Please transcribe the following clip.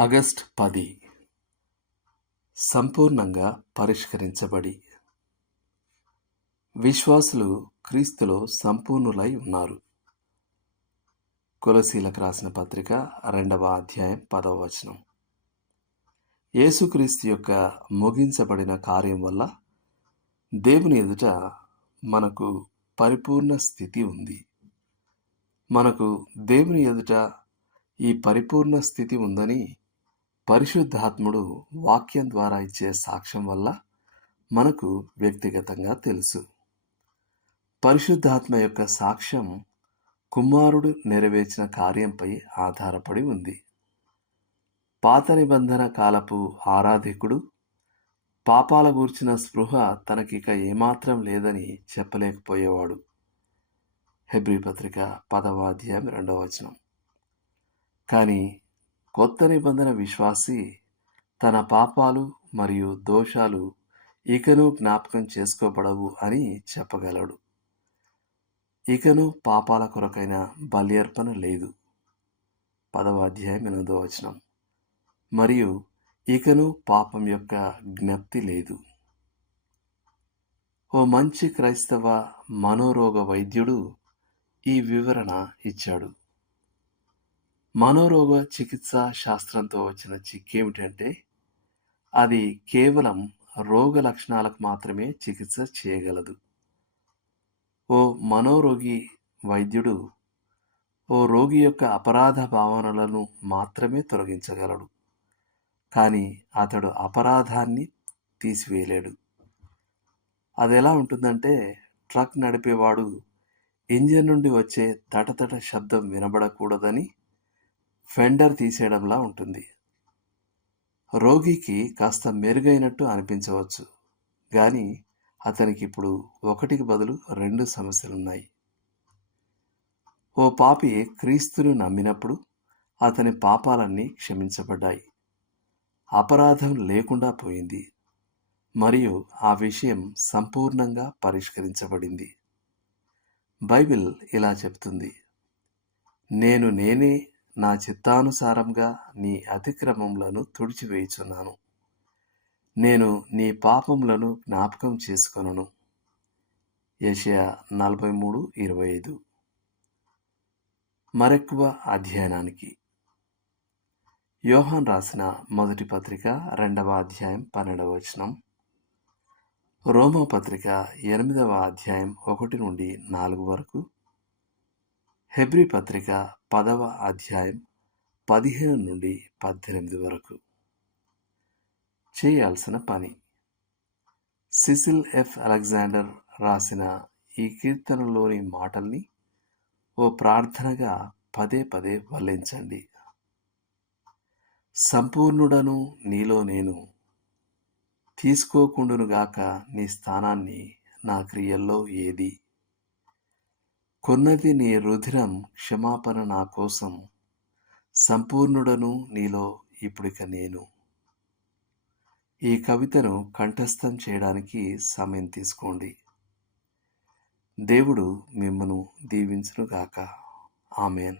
August పది. సంపూర్ణంగా పరిష్కరించబడి. విశ్వాసులు క్రీస్తులో సంపూర్ణులై ఉన్నారు. కులశీలకు రాసిన పత్రిక రెండవ అధ్యాయం పదవ వచనం. యేసుక్రీస్తు యొక్క ముగించబడిన కార్యం వల్ల దేవుని ఎదుట మనకు పరిపూర్ణ స్థితి ఉంది. మనకు దేవుని ఎదుట ఈ పరిపూర్ణ స్థితి ఉందని పరిశుద్ధాత్ముడు వాక్యం ద్వారా ఇచ్చే సాక్ష్యం వల్ల మనకు వ్యక్తిగతంగా తెలుసు. పరిశుద్ధాత్మ యొక్క సాక్ష్యం కుమారుడు నెరవేర్చిన కార్యంపై ఆధారపడి ఉంది. పాత నిబంధన కాలపు ఆరాధికుడు పాపాల గూర్చిన స్పృహ తనకిక ఏమాత్రం లేదని చెప్పలేకపోయేవాడు. హెబ్రి పత్రిక పదవాధ్యాయం రెండవ వచనం. కానీ కొత్త నిబంధన విశ్వాసి తన పాపాలు మరియు దోషాలు ఇకను జ్ఞాపకం చేసుకోబడవు అని చెప్పగలడు. ఇకను పాపాల కొరకైన బల్యర్పణ లేదు. పదవ అధ్యాయం ఎనిమిదో వచనం. మరియు ఇకను పాపం యొక్క జ్ఞప్తి లేదు. ఓ మంచి క్రైస్తవ మనోరోగ వైద్యుడు ఈ వివరణ ఇచ్చాడు. మనోరోగ చికిత్సా శాస్త్రంతో వచ్చిన చిక్కేమిటంటే అది కేవలం రోగ లక్షణాలకు మాత్రమే చికిత్స చేయగలదు. ఓ మనోరోగి వైద్యుడు ఓ రోగి యొక్క అపరాధ భావనలను మాత్రమే తొలగించగలడు. కానీ అతడు అపరాధాన్ని తీసివేయలేడు. అది ఎలా ఉంటుందంటే ట్రక్ నడిపేవాడు ఇంజన్ నుండి వచ్చే తటతట శబ్దం వినబడకూడదని ఫెండర్ తీసేయడంలా ఉంటుంది. రోగికి కాస్త మెరుగైనట్టు అనిపించవచ్చు. కానీ అతనికి ఇప్పుడు ఒకటికి బదులు రెండు సమస్యలున్నాయి. ఓ పాపి క్రీస్తును నమ్మినప్పుడు అతని పాపాలన్నీ క్షమించబడ్డాయి. అపరాధం లేకుండా పోయింది. మరియు ఆ విషయం సంపూర్ణంగా పరిష్కరించబడింది. బైబిల్ ఇలా చెప్తుంది. నేను నేనే నా చిత్తానుసారంగా నీ అతిక్రమములను తుడిచివేయుచున్నాను. నేను నీ పాపములను జ్ఞాపకం చేసుకొనను. యషయా నలభై మూడు ఇరవై ఐదు. మరెక్కువ అధ్యయనానికి. యోహాన్ రాసిన మొదటి పత్రిక రెండవ అధ్యాయం పన్నెండవ వచనం. రోమా పత్రిక ఎనిమిదవ అధ్యాయం ఒకటి నుండి నాలుగు వరకు. హెబ్రి పత్రిక పదవ అధ్యాయం పదిహేను నుండి పద్దెనిమిది వరకు. చేయాల్సిన పని. Cecil F. అలెగ్జాండర్ రాసిన ఈ కీర్తనలోని మాటల్ని ఓ ప్రార్థనగా పదే పదే వల్లించండి. సంపూర్ణుడను నీలో నేను తీసుకోకుండునుగాక నీ స్థానాన్ని నా క్రియల్లో ఏది? కొన్నది నీ రుధిరం క్షమాపణ నా కోసం. సంపూర్ణుడను నీలో ఇప్పుడిక నేను. ఈ కవితను కంఠస్థం చేయడానికి సమయం తీసుకోండి. దేవుడు మిమ్మను దీవించునుగాక. ఆమెన్.